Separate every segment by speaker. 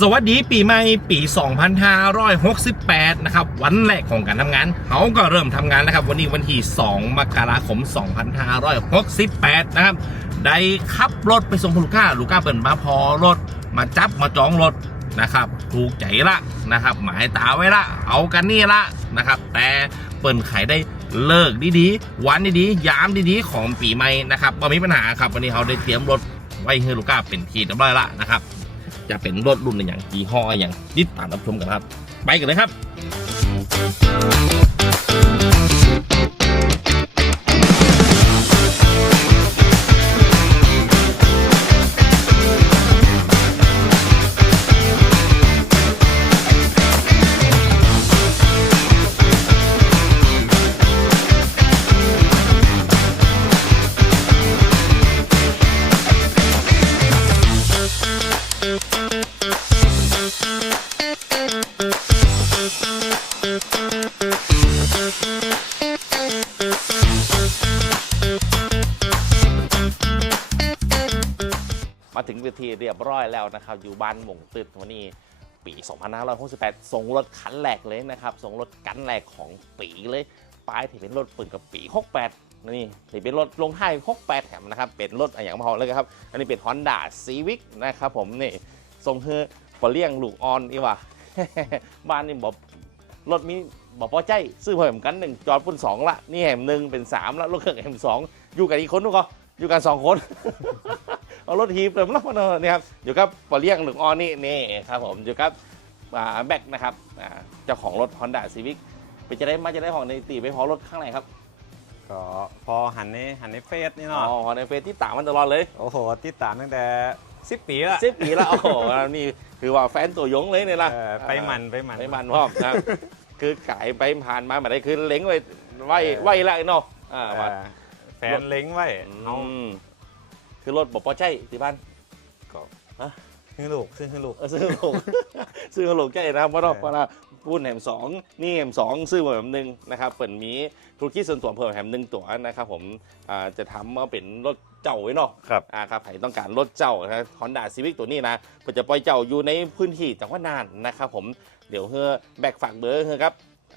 Speaker 1: สวัสดีปีใหม่ปี 2568 นะครับ วันแรกของการทำงานเขาก็เริ่มทำงานแล้วครับ วันนี้วันที่ 2 มกราคม 2568 นะครับ ได้ขับรถไปส่งลูกค้า ลูกค้าเปิดมาพอรถ มาจับมาจองรถนะครับ ถูกใจละนะครับ หมายตาไว้ละ เอากันนี่ละนะครับ แต่เปิดขายได้เลิกดีๆ วันดีๆ ยามดีๆ ของปีใหม่นะครับไม่มีปัญหาครับ วันนี้เขาได้เตรียมรถไว้ให้ลูกค้าเป็นทีเรียบร้อยละนะครับ จะเป็นรถรุ่นอย่างยี่ห้ออย่างติดตามรับชมกันครับ ไปกันเลยครับ มาถึงเวทีเรียบร้อยแล้วนะครับ อยู่บ้านหมงตึดวันนี้ปี 2568ส่งรถคันแรกเลยนะครับส่งรถกันแรกของปีเลยป้ายที่เป็นรถปืนกับปี 68 นี่ที่เป็นรถลงท้าย 68 แถมนะครับ เป็นรถอย่างพอเลยครับ อันนี้เป็น Honda Civic นะครับผมนี่ส่งเฮอปอเลี้ยงลูกออนอีว่าบ้านนี่บอกรถมีบอกพอใจซื้อเพิ่มกันหนึ่งจอดปุ่นสองละนี่แหมหนึ่งเป็นสามละรถเครื่องแหมสองอยู่กันอีกคนนู้นก็อยู่กันสองคน เอารถทีบเติมรถมาเนอะนี่ครับอยู่กับปอเลี้ยงหลุงออนนี่นี่ครับผมอยู่กับอ่าแบ็กนะครับอ่าเจ้าของรถ Honda Civic ไปจะได้มาจะได้ของในตีไปพอรถข้างในครับ
Speaker 2: ก็พอหันในหันในเฟซนี่
Speaker 1: อ๋
Speaker 2: เนาะ
Speaker 1: อในเฟซที่ตามมันตลอดเลย
Speaker 2: โอ้โหติดตามตั้งแต่สิบปีละ
Speaker 1: สิบปีแล้วโอ้โหนี่คือว่าแฟนตัวยงเลยเนี่ยนะ
Speaker 2: เออไปมันไปมัน
Speaker 1: ไปมันพ่อมนะครับคือขายไปผ่านมาแบบได้คือเล้งไว้ไหวไหวละเนาะอ่า
Speaker 2: เอ
Speaker 1: ว่า
Speaker 2: อแฟนเล้งไว้เอา
Speaker 1: อืม คือรถบอกพอใจที่บ้าน
Speaker 2: คือลูกซึ่งคือลูก
Speaker 1: เออซื้อหลง ซื้อหลงใจนะครับเพราะเรา
Speaker 2: เออ
Speaker 1: เพราะเราพูดแหมสองนี่แหมสองซื้อมาแหมหนึ่งนะครับเปิดมีธุรกิจส่วนตัวเพิ่มแหมหนึ่งตัวนะครับผมอ่าจะทำมาเป็นรถเจ้าไว้เนาะ
Speaker 2: ครับ
Speaker 1: อ่าครับใครต้องการรถเจ้านะฮอนด้าซีวิกตัวนี้นะก็จะปล่อยเจ้าอยู่ในพื้นที่จังหวัดน่านนะครับผมเดี๋ยวเฮือแบกฝากเบอร์เฮือครับ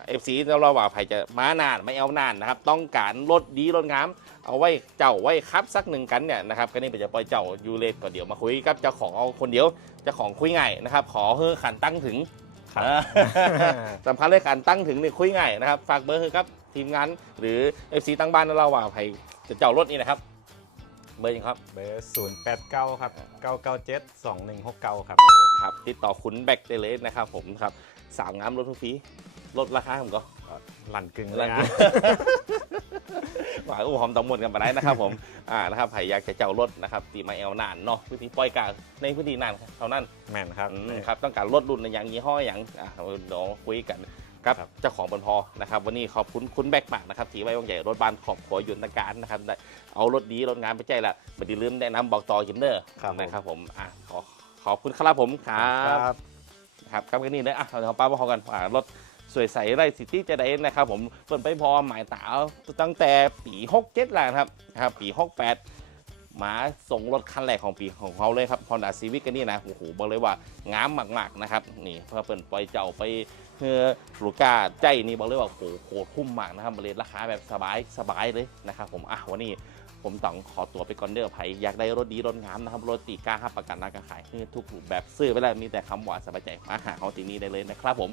Speaker 1: เอฟซีเราว่าใครจะมานานไม่เอานานนะครับต้องการรถดีรถงาม เอาไว้เจ้าไว้ครับสักหนึ่งกันเนี่ยนะครับก็นี่เป็นจะปล่อยเจ้ายูเลก็เดี๋ยวมาคุยกับเจ้าของเอาคนเดียวเจ้าของคุยง่ายนะครับ ขอเฮือขันตั้งถึง
Speaker 2: ครับ
Speaker 1: อ่าสำคัญเลยการตั้งถึงนี่คุยง่ายนะครับ ฝากเบอร์เฮือครับทีมงานหรือ FC ตั้งบ้านเราว่าใครจะเจ้ารถนี่นะครับ เบอร์ยังครับ
Speaker 2: เบอร์ศูนย์แปดเก้าครับเก้าเก้าเจ็ดสองหนึ่งหกเก้าครับ
Speaker 1: ครับ ติดต่อคุณแบกได้เลยนะครับผมครับสามงามรถทุกฟีลดราคาผมก็
Speaker 2: หลั่นกึ่ง
Speaker 1: ห
Speaker 2: เล
Speaker 1: ลั่
Speaker 2: ย
Speaker 1: น
Speaker 2: นะ
Speaker 1: หวาน อุ้มหอมตำมวนกันไปได้นะครับผม อ่านะครับใครอยากจะเจ้ารถนะครับตีมาเอลนานเนาะพื้นที่ปล่อยกลางในพื้นที่นานเท่านั้น
Speaker 2: แม่นครับ
Speaker 1: อืมครับต้องการรถรุ่นในอย่างยี่ห้ออย่างอ่าเดี๋ยวคุยกันครับ
Speaker 2: ครับ
Speaker 1: เจ้าของบนพอนะครับ วันนี้ขอบคุณคุณแบกมากนะครับที่ไว้วางใหญ่รถบ้านขอบขอยุนตการนะครับได้เอารถดีรถงานไปใจละไม่ได้ลืมแนะนำบอกต่อยิมเนอร์
Speaker 2: ครับผม
Speaker 1: นะครับผมอะขอขอบคุณครับผมครับ
Speaker 2: ครับ
Speaker 1: ครับครับกันนี่เลยอะเราเอาป้ามาพอกันอ่ารถ สวยใสไร่สิทธิจะได้นะครับผมเปิดไปพอหมายตาตั้งแต่ปี6 7แล้วครับนะครับปี 68มาส่งรถคันแรกของปีของเขาเลยครับ Honda Civic กันนี่นะ โอ้โห บอกเลยว่างามมากๆนะครับ นี่เพื่อเปิดปล่อยเจ้าไปเพื่อลูก้าใจนี่บอกเลยว่าโอ้โหโคตรคุ้มมากนะครับบริราคาแบบสบายสบายเลยนะครับผมอะวันนี้ผมต้องขอตัวไปก่อนเด้อไผอยากได้รถดีรถงามนะครับ รถตีกล้าห้าประกันราคาขายทุกรูปแบบซื้อไปแล้วมีแต่คำหวานสบายใจมาหาเขาที่นี่ได้เลยนะครับผม